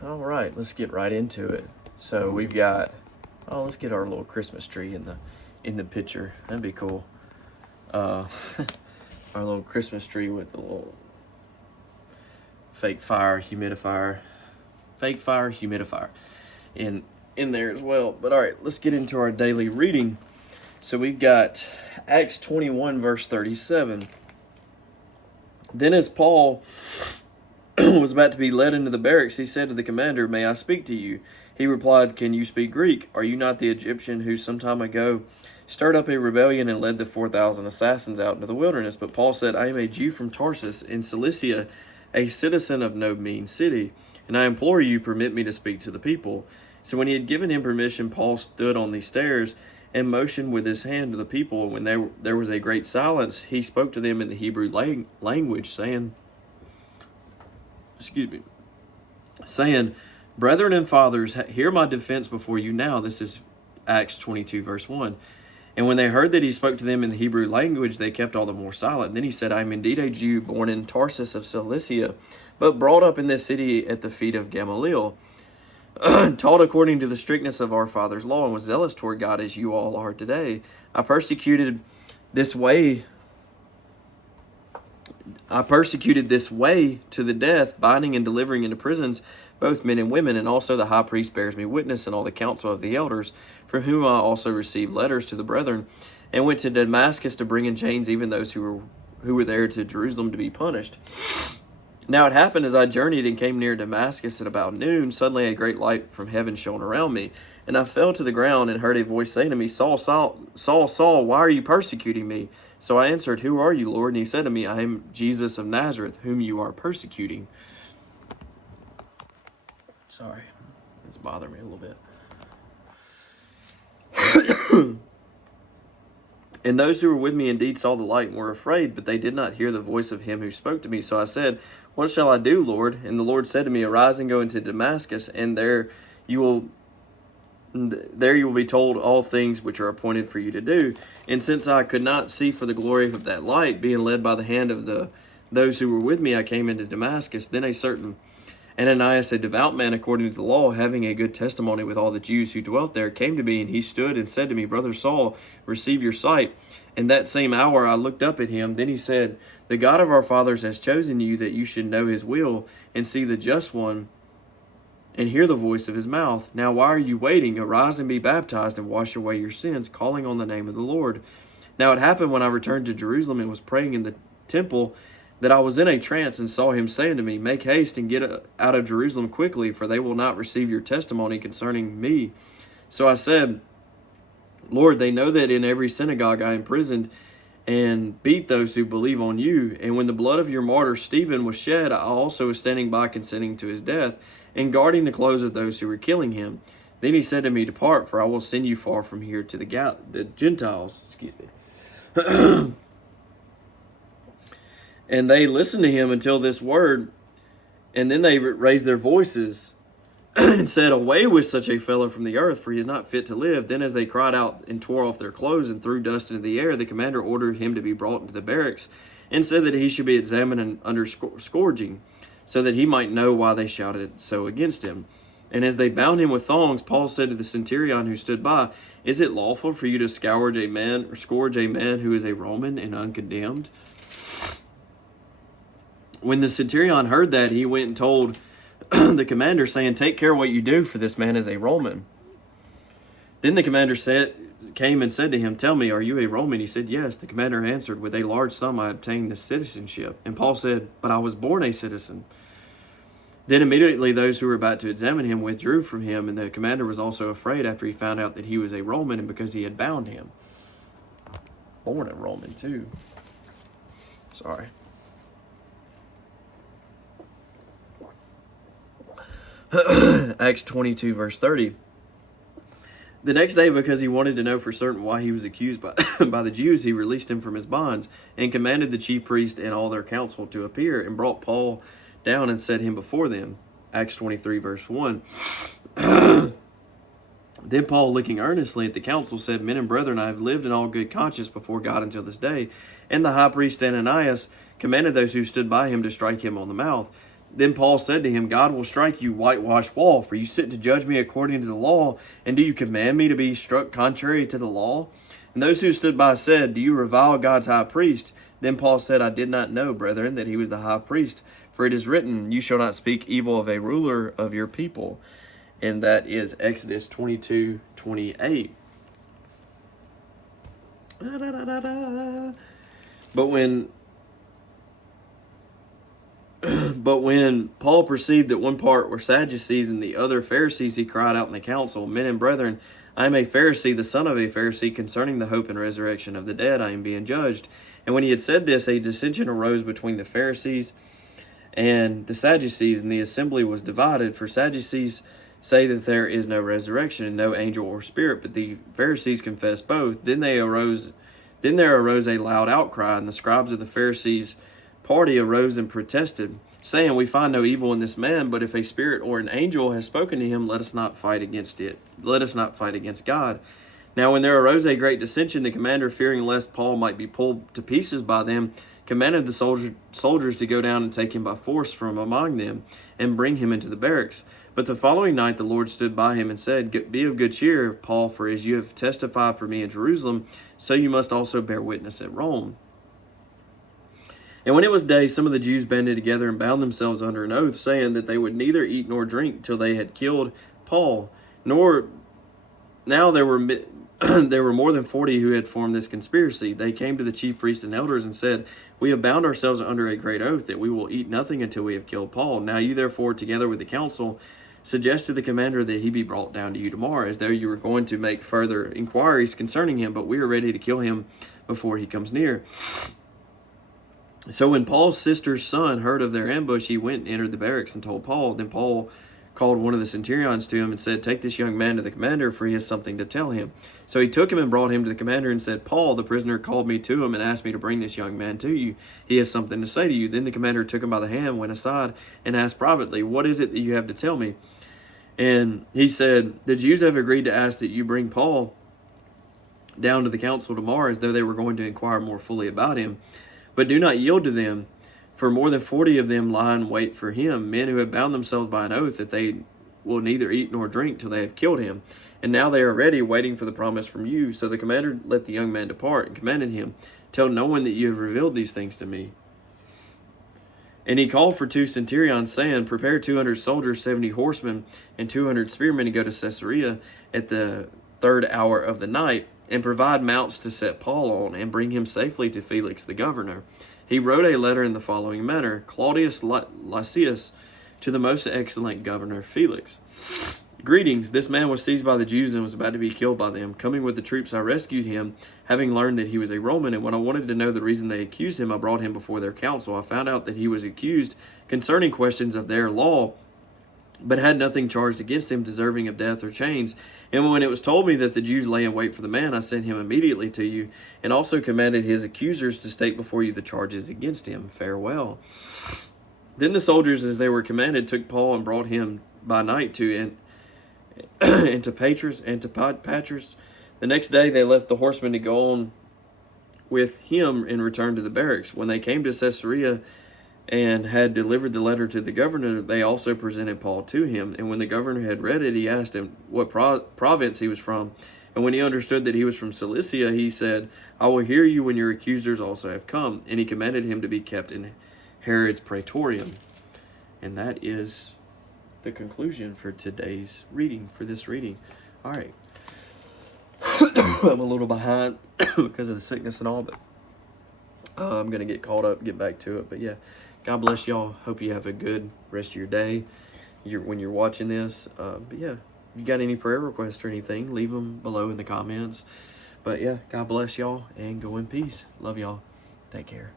All right, let's get right into it. So we've got, let's get our little Christmas tree in the picture. That'd be cool. Our little Christmas tree with the little fake fire humidifier in there as well. But all right, let's get into our daily reading. So we've got Acts 21 verse 37. Then as Paul was about to be led into the barracks, he said to the commander, "May I speak to you?" He replied, "Can you speak Greek? Are you not the Egyptian who some time ago stirred up a rebellion and led the 4,000 assassins out into the wilderness?" But Paul said, "I am a Jew from Tarsus in Cilicia, a citizen of no mean city, and I implore you, permit me to speak to the people." So when he had given him permission, Paul stood on the stairs and motioned with his hand to the people. And when there was a great silence, he spoke to them in the Hebrew language, saying, "Brethren and fathers, hear my defense before you now." This is Acts 22, verse 1. And when they heard that he spoke to them in the Hebrew language, they kept all the more silent. Then he said, "I am indeed a Jew, born in Tarsus of Cilicia, but brought up in this city at the feet of Gamaliel, taught according to the strictness of our father's law, and was zealous toward God as you all are today. I persecuted this way to the death, binding and delivering into prisons both men and women, and also the high priest bears me witness, and all the council of the elders, from whom I also received letters to the brethren, and went to Damascus to bring in chains even those who were there to Jerusalem to be punished. Now it happened as I journeyed and came near Damascus at about noon, suddenly a great light from heaven shone around me, and I fell to the ground and heard a voice saying to me, 'Saul, Saul, why are you persecuting me?' So I answered, 'Who are you, Lord?' And he said to me, 'I am Jesus of Nazareth, whom you are persecuting.'" Sorry, it's bothering me a little bit. "And those who were with me indeed saw the light and were afraid, but they did not hear the voice of him who spoke to me. So I said, 'What shall I do, Lord?' And the Lord said to me, 'Arise and go into Damascus, and there you will be told all things which are appointed for you to do.' And since I could not see for the glory of that light, being led by the hand of those who were with me, I came into Damascus. Then a certain Ananias, a devout man according to the law, having a good testimony with all the Jews who dwelt there, came to me, and he stood and said to me, 'Brother Saul, receive your sight.' And that same hour I looked up at him. Then he said, 'The God of our fathers has chosen you, that you should know his will, and see the just one, and hear the voice of his mouth. Now why are you waiting? Arise and be baptized, and wash away your sins, calling on the name of the Lord.' Now it happened when I returned to Jerusalem and was praying in the temple, that I was in a trance and saw him saying to me, 'Make haste and get out of Jerusalem quickly, for they will not receive your testimony concerning me.' So I said, 'Lord, they know that in every synagogue I imprisoned and beat those who believe on you. And when the blood of your martyr Stephen was shed, I also was standing by consenting to his death and guarding the clothes of those who were killing him.' Then he said to me, 'Depart, for I will send you far from here to the Gentiles.'" And they listened to him until this word, and then they raised their voices and said, "Away with such a fellow from the earth, for he is not fit to live." Then as they cried out and tore off their clothes and threw dust into the air, the commander ordered him to be brought into the barracks and said that he should be examined and under scourging, so that he might know why they shouted so against him. And as they bound him with thongs, Paul said to the centurion who stood by, "Is it lawful for you to scourge a man who is a Roman and uncondemned?" When the centurion heard that, he went and told the commander, saying, "Take care what you do, for this man is a Roman." Then the commander came and said to him, "Tell me, are you a Roman?" He said, "Yes." The commander answered, "With a large sum I obtained this citizenship." And Paul said, "But I was born a citizen." Then immediately those who were about to examine him withdrew from him, and the commander was also afraid after he found out that he was a Roman, and because he had bound him. Born a Roman too. Sorry. Acts 22, verse 30. The next day, because he wanted to know for certain why he was accused by the Jews, he released him from his bonds and commanded the chief priest and all their council to appear, and brought Paul down and set him before them. Acts 23, verse 1. Then Paul, looking earnestly at the council, said, "Men and brethren, I have lived in all good conscience before God until this day." And the high priest Ananias commanded those who stood by him to strike him on the mouth. Then Paul said to him, God will strike you, whitewashed wall, for you sit to judge me according to the law, and do you command me to be struck contrary to the law? And those who stood by said, Do you revile God's high priest? Then Paul said, I did not know, brethren, that he was the high priest. For it is written, You shall not speak evil of a ruler of your people. And that is Exodus 22:28. But when Paul perceived that one part were Sadducees and the other Pharisees, he cried out in the council, Men and brethren, I am a Pharisee, the son of a Pharisee. Concerning the hope and resurrection of the dead, I am being judged. And when he had said this, a dissension arose between the Pharisees and the Sadducees, and the assembly was divided. For Sadducees say that there is no resurrection and no angel or spirit, but the Pharisees confess both. Then there arose a loud outcry, and the scribes of the Pharisees' party arose and protested, saying, We find no evil in this man, but if a spirit or an angel has spoken to him, let us not fight against it. Let us not fight against God. Now when there arose a great dissension, the commander, fearing lest Paul might be pulled to pieces by them, commanded the soldiers to go down and take him by force from among them and bring him into the barracks. But the following night the Lord stood by him and said, Be of good cheer, Paul, for as you have testified for me in Jerusalem, so you must also bear witness at Rome. And when it was day, some of the Jews banded together and bound themselves under an oath, saying that they would neither eat nor drink till they had killed Paul. Now there were there were more than 40 who had formed this conspiracy. They came to the chief priests and elders and said, We have bound ourselves under a great oath that we will eat nothing until we have killed Paul. Now you therefore, together with the council, suggest to the commander that he be brought down to you tomorrow, as though you were going to make further inquiries concerning him, but we are ready to kill him before he comes near. So when Paul's sister's son heard of their ambush, he went and entered the barracks and told Paul. Then Paul called one of the centurions to him and said, Take this young man to the commander, for he has something to tell him. So he took him and brought him to the commander and said, Paul, the prisoner, called me to him and asked me to bring this young man to you. He has something to say to you. Then the commander took him by the hand, went aside, and asked privately, What is it that you have to tell me? And he said, The Jews have agreed to ask that you bring Paul down to the council tomorrow, as though they were going to inquire more fully about him. But do not yield to them, for more than 40 of them lie in wait for him, men who have bound themselves by an oath that they will neither eat nor drink till they have killed him. And now they are ready, waiting for the promise from you. So the commander let the young man depart and commanded him, Tell no one that you have revealed these things to me. And he called for 2 centurions, saying, Prepare 200 soldiers, 70 horsemen, and 200 spearmen to go to Caesarea at the 3rd hour of the night, and provide mounts to set Paul on, and bring him safely to Felix the governor. He wrote a letter in the following manner, Claudius Lysias, to the most excellent governor Felix. Greetings. This man was seized by the Jews and was about to be killed by them. Coming with the troops, I rescued him, having learned that he was a Roman, and when I wanted to know the reason they accused him, I brought him before their council. I found out that he was accused concerning questions of their law, but had nothing charged against him deserving of death or chains. And when it was told me that the Jews lay in wait for the man, I sent him immediately to you, and also commanded his accusers to state before you the charges against him. Farewell. Then the soldiers, as they were commanded, took Paul and brought him by night to Patras. The next day they left the horsemen to go on with him and returned to the barracks. When they came to Caesarea and had delivered the letter to the governor, they also presented Paul to him. And when the governor had read it, he asked him what province he was from. And when he understood that he was from Cilicia, he said, I will hear you when your accusers also have come. And he commanded him to be kept in Herod's praetorium. And that is the conclusion for today's reading, for this reading. All right. I'm a little behind because of the sickness and all, but I'm going to get caught up, get back to it. But yeah, God bless y'all. Hope you have a good rest of your day when you're watching this. But yeah, if you got any prayer requests or anything, leave them below in the comments. But yeah, God bless y'all and go in peace. Love y'all. Take care.